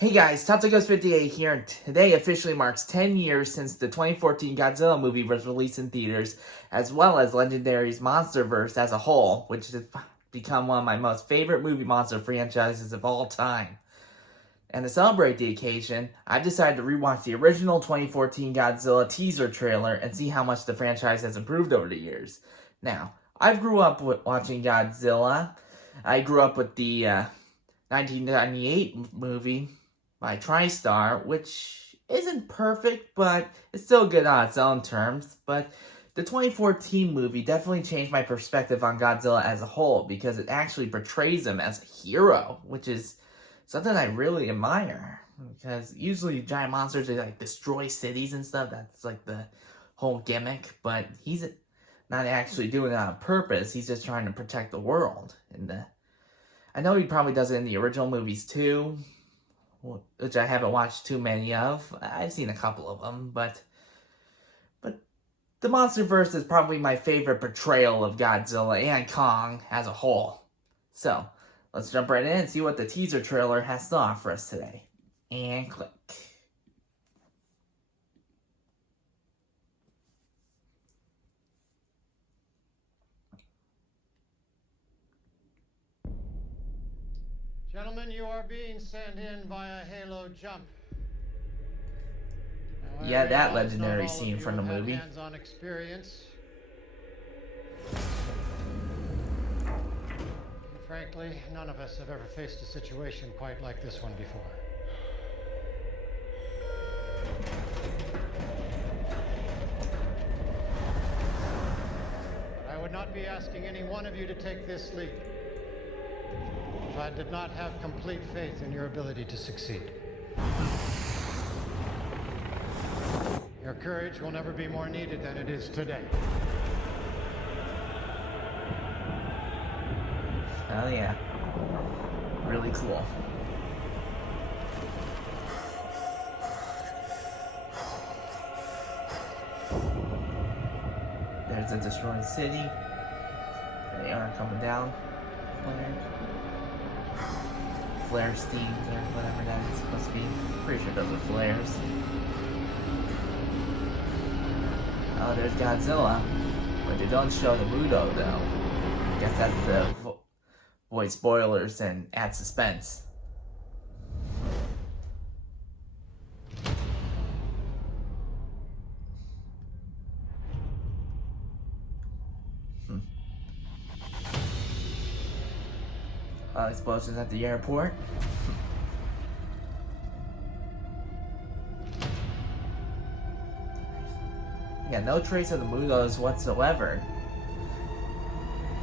Hey guys, Tatsugos58 here, and today officially marks 10 years since the 2014 Godzilla movie was released in theaters, as well as Legendary's Monsterverse as a whole, which has become one of my most favorite movie monster franchises of all time. And to celebrate the occasion, I've decided to rewatch the original 2014 Godzilla teaser trailer and see how much the franchise has improved over the years. Now, I grew up watching Godzilla. I grew up with the 1998 movie by TriStar, which isn't perfect, but it's still good on its own terms. But the 2014 movie definitely changed my perspective on Godzilla as a whole, because it actually portrays him as a hero, which is something I really admire. Because usually giant monsters, they like destroy cities and stuff. That's like the whole gimmick. But he's not actually doing it on purpose. He's just trying to protect the world. And I know he probably does it in the original movies too, which I haven't watched too many of. I've seen a couple of them, but the Monsterverse is probably my favorite portrayal of Godzilla and Kong as a whole. So, let's jump right in and see what the teaser trailer has to offer us today. And click. Gentlemen, you are being sent in via Halo Jump. Now, Yeah, that realize legendary not all scene of you from the have had movie. hands-on experience. Frankly, none of us have ever faced a situation quite like this one before. But I would not be asking any one of you to take this leap if I did not have complete faith in your ability to succeed. Your courage will never be more needed than it is today. Oh yeah. Really cool. There's a destroyed city. They are coming down. Flare steams or whatever that is supposed to be. Pretty sure those are flares. Oh, there's Godzilla. But they don't show the Mudo though. I guess that's to avoid spoilers and add suspense. Explosions at the airport. Yeah, no trace of the Mudos whatsoever.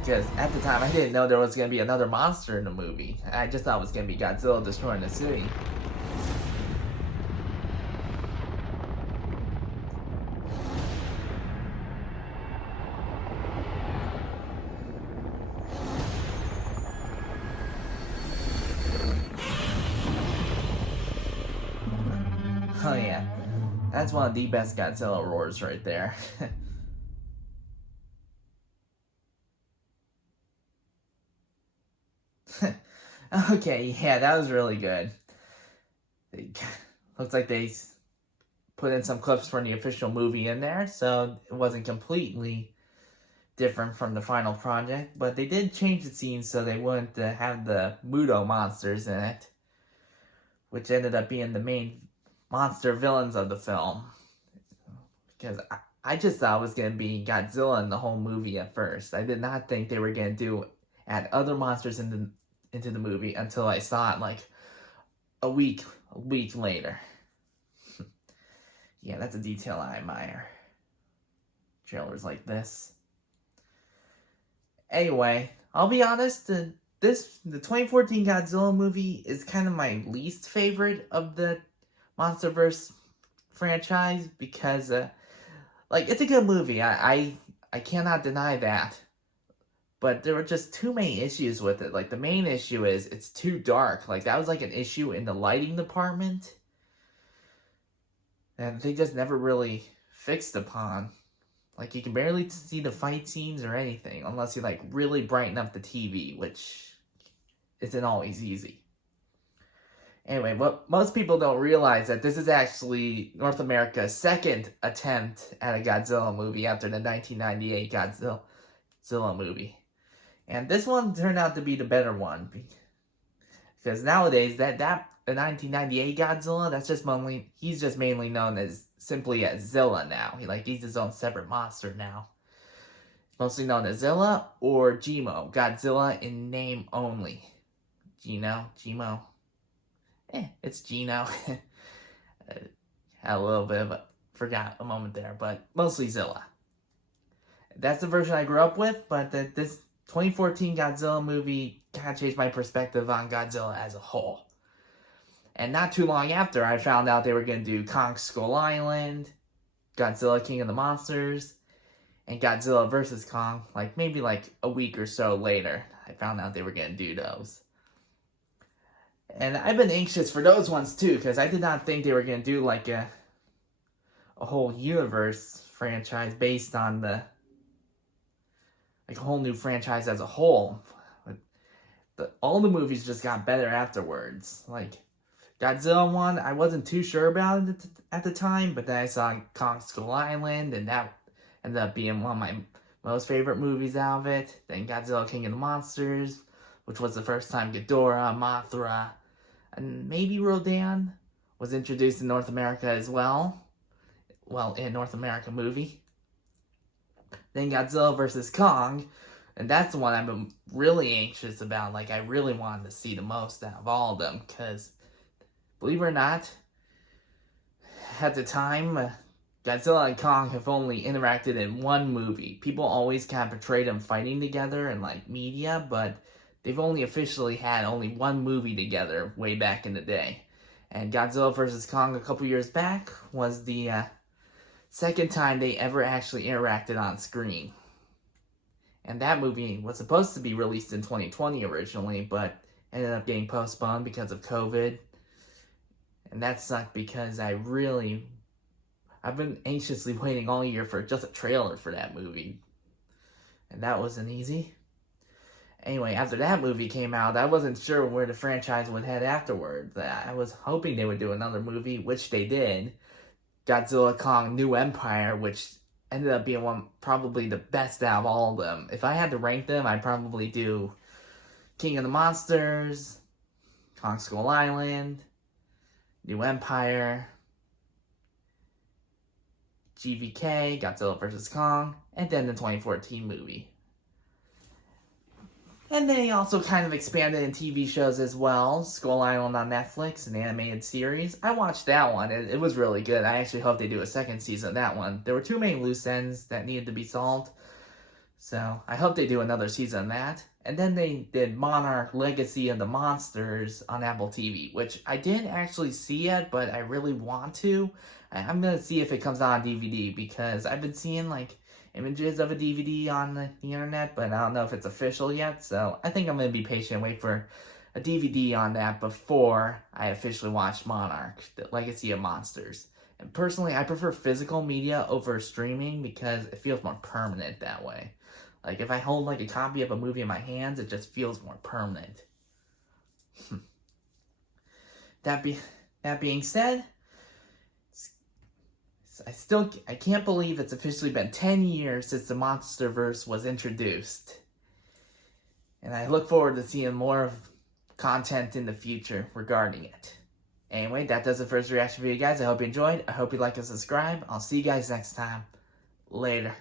Because at the time, I didn't know there was going to be another monster in the movie. I just thought it was going to be Godzilla destroying the city. Oh yeah, that's one of the best Godzilla roars right there. Okay, yeah, that was really good. Looks like they put in some clips from the official movie in there, so it wasn't completely different from the final project, but they did change the scenes so they wouldn't have the Mudo monsters in it, which ended up being the main monster villains of the film. Because I just thought it was going to be Godzilla in the whole movie at first. I did not think they were going to add other monsters into the movie until I saw it like a week later. Yeah, that's a detail I admire. Trailers like this. Anyway, I'll be honest, the 2014 Godzilla movie is kind of my least favorite of the Monsterverse franchise, because it's a good movie. I cannot deny that. But there were just too many issues with it. Like, the main issue is it's too dark. Like, that was like an issue in the lighting department and they just never really fixed upon. Like, you can barely see the fight scenes or anything unless you, like, really brighten up the TV, which isn't always easy. Anyway, what most people don't realize that this is actually North America's second attempt at a Godzilla movie after the 1998 Godzilla movie. And this one turned out to be the better one. Because nowadays, the 1998 Godzilla, he's just mainly known as simply as Zilla now. He's his own separate monster now. Mostly known as Zilla or Gmo, Godzilla in name only. Gmo. It's Gino. Had a little bit of forgot a moment there, but mostly Zilla. That's the version I grew up with, but this 2014 Godzilla movie kind of changed my perspective on Godzilla as a whole. And not too long after, I found out they were going to do Kong Skull Island, Godzilla King of the Monsters, and Godzilla vs. Kong, maybe a week or so later. I found out they were going to do those. And I've been anxious for those ones too, because I did not think they were going to do a whole universe franchise based on a whole new franchise as a whole. But all the movies just got better afterwards. Godzilla 1, I wasn't too sure about it at the time, but then I saw Kong Skull Island, and that ended up being one of my most favorite movies out of it. Then Godzilla King of the Monsters, which was the first time Ghidorah, Mothra, and maybe Rodan was introduced in North America as well. Well, in a North America movie. Then Godzilla vs. Kong, and that's the one I've been really anxious about. I really wanted to see the most out of all of them, because, believe it or not, at the time, Godzilla and Kong have only interacted in one movie. People always kind of portray them fighting together in media, but they've only officially had only one movie together way back in the day. And Godzilla vs. Kong a couple years back was the second time they ever actually interacted on screen. And that movie was supposed to be released in 2020 originally, but ended up getting postponed because of COVID. And that sucked because I've been anxiously waiting all year for just a trailer for that movie. And that wasn't easy. Anyway, after that movie came out, I wasn't sure where the franchise would head afterwards. I was hoping they would do another movie, which they did. Godzilla Kong New Empire, which ended up being probably the best out of all of them. If I had to rank them, I'd probably do King of the Monsters, Kong Skull Island, New Empire, GVK, Godzilla vs. Kong, and then the 2014 movie. And they also kind of expanded in TV shows as well. Skull Island on Netflix, an animated series. I watched that one. It was really good. I actually hope they do a second season of that one. There were too many loose ends that needed to be solved. So I hope they do another season of that. And then they did Monarch Legacy of the Monsters on Apple TV, which I didn't actually see yet, but I really want to. I'm going to see if it comes out on DVD, because I've been seeing images of a DVD on the internet, but I don't know if it's official yet, so I think I'm going to be patient and wait for a DVD on that before I officially watch Monarch, the Legacy of Monsters. And personally, I prefer physical media over streaming because it feels more permanent that way. If I hold a copy of a movie in my hands, it just feels more permanent. That being said, I can't believe it's officially been 10 years since the Monsterverse was introduced. And I look forward to seeing more content in the future regarding it. Anyway, that does it for this reaction video, guys. I hope you enjoyed. I hope you like and subscribe. I'll see you guys next time. Later.